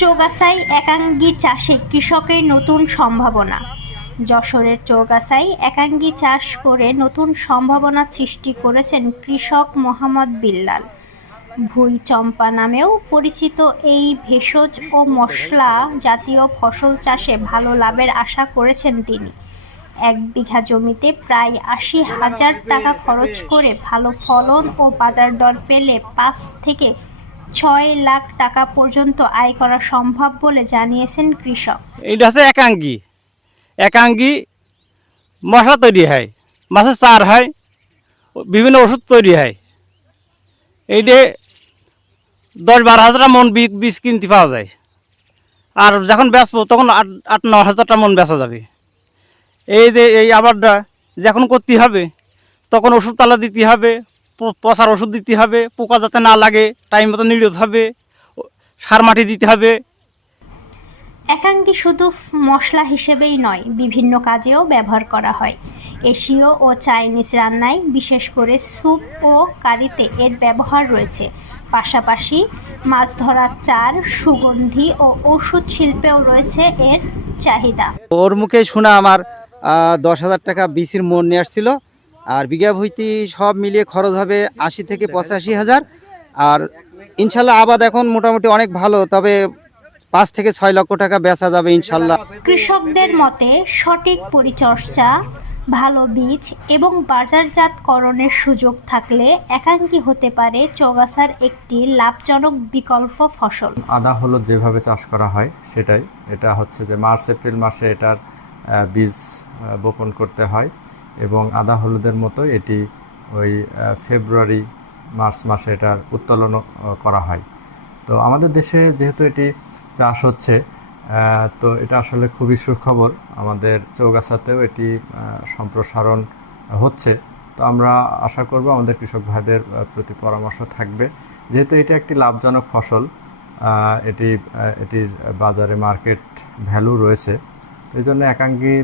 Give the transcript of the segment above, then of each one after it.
চৌগাছায় একাঙ্গী চাষে কৃষকের নতুন সম্ভাবনা। যশোরের চৌগাছায় একাঙ্গী চাষ করে নতুন সম্ভাবনা সৃষ্টি করেছেন কৃষক মোহাম্মদ বিল্লাল। ভুঁই চম্পা নামেও পরিচিত এই ভেষজ ও মশলা জাতীয় ফসল চাষে ভালো লাভের আশা করেছেন তিনি। 1 বিঘা জমিতে প্রায় 80,000 টাকা খরচ করে ভালো ফলন ও বাজার দর পেলে 5 থেকে 6 লাখ টাকা পর্যন্ত আয় করা সম্ভব বলে জানিয়েছেন কৃষক। এটা হচ্ছে একাঙ্গী মশলা তৈরি হয়, মাছের চার হয়, বিভিন্ন ওষুধ তৈরি হয়। এইটা 10-12 হাজার মন বীজ কিনতে পাওয়া যায়, আর যখন বেচবো তখন 8-9 হাজারটা মন বেচা যাবে। এই যে এই আবারটা যখন করতে হবে তখন ওষুধ পালা দিতে হবে, পচার ওষুধ দিতে হবে, পোকা যাতে না লাগে টাইম মতো নিড়তে হবে, সার মাটি দিতে হবে। একাঙ্গী শুধু মশলা হিসেবেই নয়, বিভিন্ন কাজেও ব্যবহার করা হয়। এশীয় ও চাইনিজ রান্নায়, বিশেষ করে স্যুপ ও কারিতে এর ব্যবহার রয়েছে। পাশাপাশি মাছ ধরার চার, সুগন্ধি ও ওষুধ শিল্পেও রয়েছে এর চাহিদা। ওর মুখে শোনা আমার 10,000 টাকা বিসির মন নিয়ে আসছিল, আর বিঘা ভুইতি সব মিলিয়ে খরচ হবে 80 থেকে 85,000। আর ইনশাল্লাহ আবাদ এখন মোটামুটি অনেক ভালো, তবে 5 থেকে 6 লক্ষ টাকা বেচা যাবে ইনশাল্লাহ। কৃষকদের মতে সঠিক পরিচর্যা, ভালো বীজ এবং বাজারজাতকরণের সুযোগ থাকলে একাঙ্গী হতে পারে চৌগাছার একটি লাভজনক বিকল্প ফসল। আদা হলুদ যেভাবে চাষ করা হয় সেটাই, এটা হচ্ছে যে মার্চ-এপ্রিল মাসে এটার বীজ বপন করতে হয় এবং আদা হলুদের মতো এটি ওই ফেব্রুয়ারি-মার্চ মাসে এটার উত্তোলন করা হয়। তো আমাদের দেশে যেহেতু এটি চাষ হচ্ছে, তো এটা আসলে খুবই সুখবর। আমাদের চৌগাছাতেও এটি সম্প্রসারণ হচ্ছে। তো আমরা আশা করব আমাদের কৃষক ভাইদের প্রতি পরামর্শ থাকবে, যেহেতু এটা একটি লাভজনক ফসল, এটির বাজারে মার্কেট ভ্যালু রয়েছে। তো এই জন্য একাঙ্গী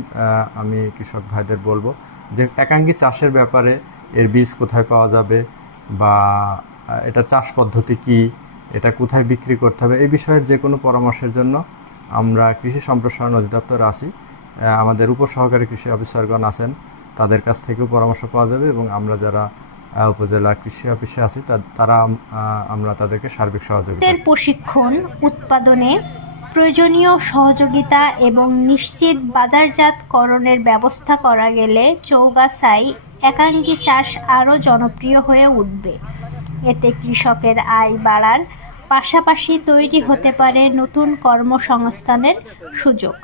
আমি কৃষক ভাইদের বলবো যে একাঙ্গী চাষের ব্যাপারে এর বীজ কোথায় পাওয়া যাবে বা এটা চাষ পদ্ধতি কী, এটা কোথায় বিক্রি করতে হবে, এই বিষয়ের যে কোনো পরামর্শের জন্য আমরা কৃষি সম্প্রসারণ অধিদপ্তর আছি, আমাদের উপসহকারী কৃষি অফিসারগণ আছেন, তাদের কাছ থেকেও পরামর্শ পাওয়া যাবে এবং আমরা যারা উপজেলা কৃষি অফিসে আছি আমরা তাদেরকে সার্বিক সহযোগিতা, প্রশিক্ষণ, উৎপাদনে প্রয়োজনীয় সহযোগিতা এবং নিশ্চিত বাজারজাতকরণের ব্যবস্থা করা গেলে চৌগাছায় একাঙ্গী চাষ আরও জনপ্রিয় হয়ে উঠবে। এতে কৃষকের আয় বাড়ার পাশাপাশি তৈরি হতে পারে নতুন কর্মসংস্থানের সুযোগ।